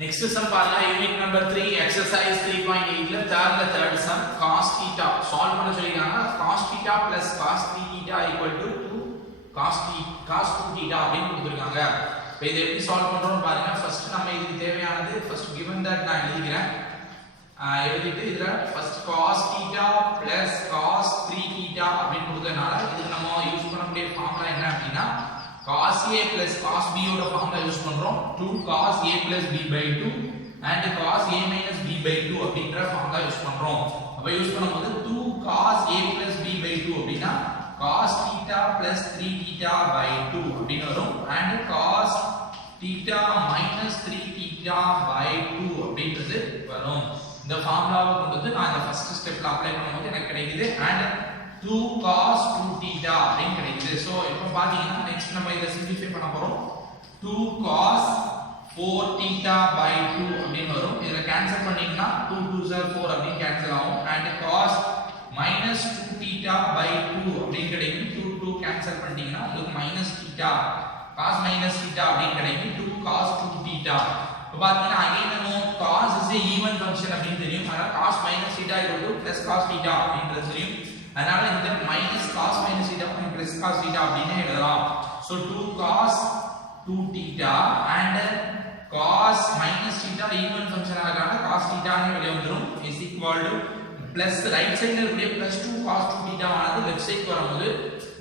Next sum பாருங்க unit number 3 exercise 3.8 ல third sum cos theta solve பண்ண சொல்லிருக்காங்க cos theta plus cos 3 theta equal to 2 cos 2 theta அப்படினு கொடுத்திருக்காங்க. இப்போ இதை எப்படி சால்வ் பண்றோம்னு பாருங்க. ஃபர்ஸ்ட் நம்ம இதுக்கு தேவையானது ஃபர்ஸ்ட் given that நான் எழுதிக்கிறேன். எழுதிட்டு இதுல first cos theta plus cos 3 theta அப்படினு கொடுத்தனால இதுக்கு நம்ம யூஸ் பண்ணக்கூடிய ஃபார்முலா என்ன அப்படினா cos a plus cos b ஓட ஃபார்முலா யூஸ் பண்றோம் 2 cos a plus b by 2 and cos a minus b by 2 அப்படிங்கற ஃபார்முலா யூஸ் பண்றோம். அப்ப யூஸ் பண்ணும்போது 2 cos a plus b by 2 அப்படினா cos theta plus 3 theta by 2 அப்படினு வரும் and cos theta minus 3 theta by 2 அப்படின்றது வரும். இந்த ஃபார்முலாவை கொண்டு வந்து நான் இந்த ஃபர்ஸ்ட் ஸ்டெப்ல அப்ளை பண்ணும்போது எனக்கு கிடைக்குது and 2 cos 2 theta அப்படினு கிடைக்குது. சோ இப்போ பாத்தீங்கன்னா நெக்ஸ்ட் நம்ம இத சிம்பிளிஃபை பண்ண போறோம். 2 cos 4 theta by 2 அப்படினு வரும். இத கேன்சல் பண்ணீங்கன்னா 2 2s are 4 அப்படி கேன்சல் ஆகும் and cos minus 2 theta by 2 அப்படி கிடைக்கும். 2 2 கேன்சல் பண்ணிட்டீங்கன்னா உங்களுக்கு minus theta cos minus theta அப்படி கிடைக்கும். 2 cos 2 theta. இப்போ பாத்தீங்கன்னா அகைன் நம்ம cos is a even function அப்படி தெரியும். அதனால cos minus theta equal to plus cos theta அப்படின்றது தெரியும். அதனால இந்த minus cos minus theta plus cos theta அப்படினே எழுதலாம். So 2 cos 2 theta and cos minus theta even function ஆகறனால cos theta னே வெளிய வந்துரும் is equal to plus right side ல இருக்க plus 2 cos 2 theta ஆனது left side க்கு வரும்போது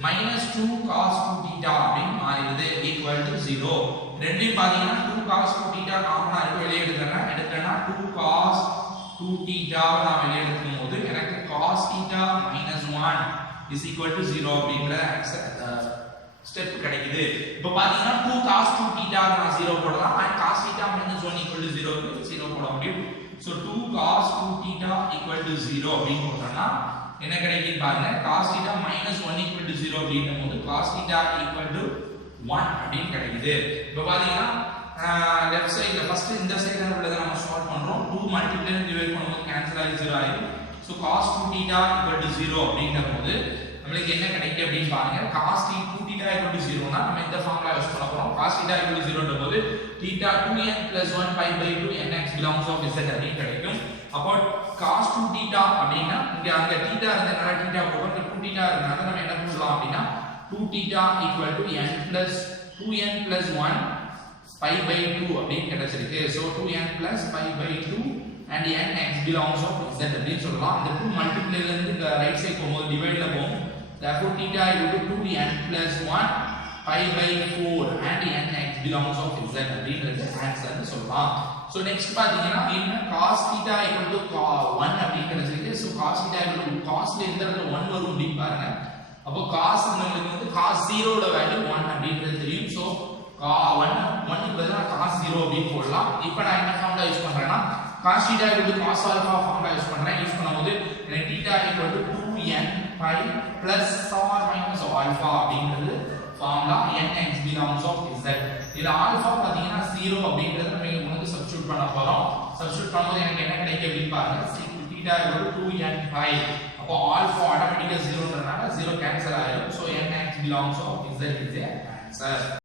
minus 2 cos 2 theta அப்படினு மாறிடுது equal to 0. ரெண்டையும் பாத்தீங்கன்னா 2 cos 2 theta காமனா இருக்கு வெளிய எடுத்தேன்னா 2 cos 2 theta நான் வெளிய எடுக்கும்போது எனக்கு cos theta minus 1 is equal to 0 அப்படிங்கற ஸ்டெப் கிடைக்குது. இப்போ பாத்தீங்கன்னா 2 cos 2 theta நான் 0 போடலாம் and cos theta minus 1 equal to 0 க்கு 0 போட முடியும். So 2 cos 2 theta equal to 0 அப்படினு போட்டா என்ன கிடைக்குது பாருங்க. cos theta minus 1 equal to 0 அப்படிங்கும்போது cos theta equal to 1 அப்படினு கிடைக்குது. இப்போ பாத்தீங்கன்னா லெஃப்ட் சைடுல ஃபர்ஸ்ட் இந்த சைடுல உள்ளத நம்ம சால்வ் பண்றோம். 2 மல்டிப்ளை டிவைட் பண்ணும்போது கேன்சல் ஆகி 0 ஆயிடும். So cos 2 theta equal to 0 அப்படிங்கும்போது நமக்கு என்ன கிடைக்கும் அப்படினு பாருங்க. cos 2 theta equal to 0 னா நம்ம இந்த ஃபார்முலா யூஸ் பண்ண போறோம். cos theta equal to 0 ன்றபோது theta 2n plus 1 pi by 2 nx belongs of z அப்படி கிடைக்கும். அப்போ cos 2 theta அப்படினா இங்க அங்க theta இருந்தனால theta போடுறோம். 2 theta இருந்தனால நம்ம என்ன பண்ணலாம் அப்படினா 2 theta equal to n plus 2n plus 1 pi by 2 அப்படி கிடைச்சிருக்கு. So 2n plus pi by 2 and nx belongs of z அப்படி சொல்லலாம். இந்த 2 மல்டிப்ளைல இருந்து ரைட் சைடு போகும்போது டிவைட்ல போகும். Therefore theta equal to 2n plus 1 pi by 4 and nx belongs of z அப்படின்றது ஆன்சர்னு சொல்லலாம். So next பாத்தீங்கன்னா என்ன cos theta equal to 1 அப்படி கிடைச்சிருக்கு. So cos theta equal to cos ல எந்த இடத்துல 1 வரும் அப்படி பாருங்க. அப்போ cos நமக்கு வந்து cos 0 ஓட வேல்யூ 1 அப்படின்றது தெரியும். So 1 க்கு பதிலா cos 0 அப்படி போடலாம். இப்போ நான் என்ன ஃபார்முலா யூஸ் பண்றேன்னா cos theta equal to cos alpha formula use பண்றேன். யூஸ் பண்ணும்போது எனக்கு theta equal to 2n pi plus or minus alpha அப்படிங்கிறது formula nx belongs of z. இதுல ஆல்பா பாத்தீங்கன்னா 0 அப்படிங்கறது நம்ம இங்க வந்து சப்ஸ்டிட்யூட் பண்ண போறோம். சப்ஸ்டிட்யூட் பண்ணும்போது எனக்கு என்ன கிடைக்கும் அப்படி பாருங்க. theta equal to 2n pi. அப்போ ஆல்பா ஆட்டோமேட்டிக்கா 0ன்றனால 0 கேன்சல் ஆயிடும். So nx belongs of z is the answer.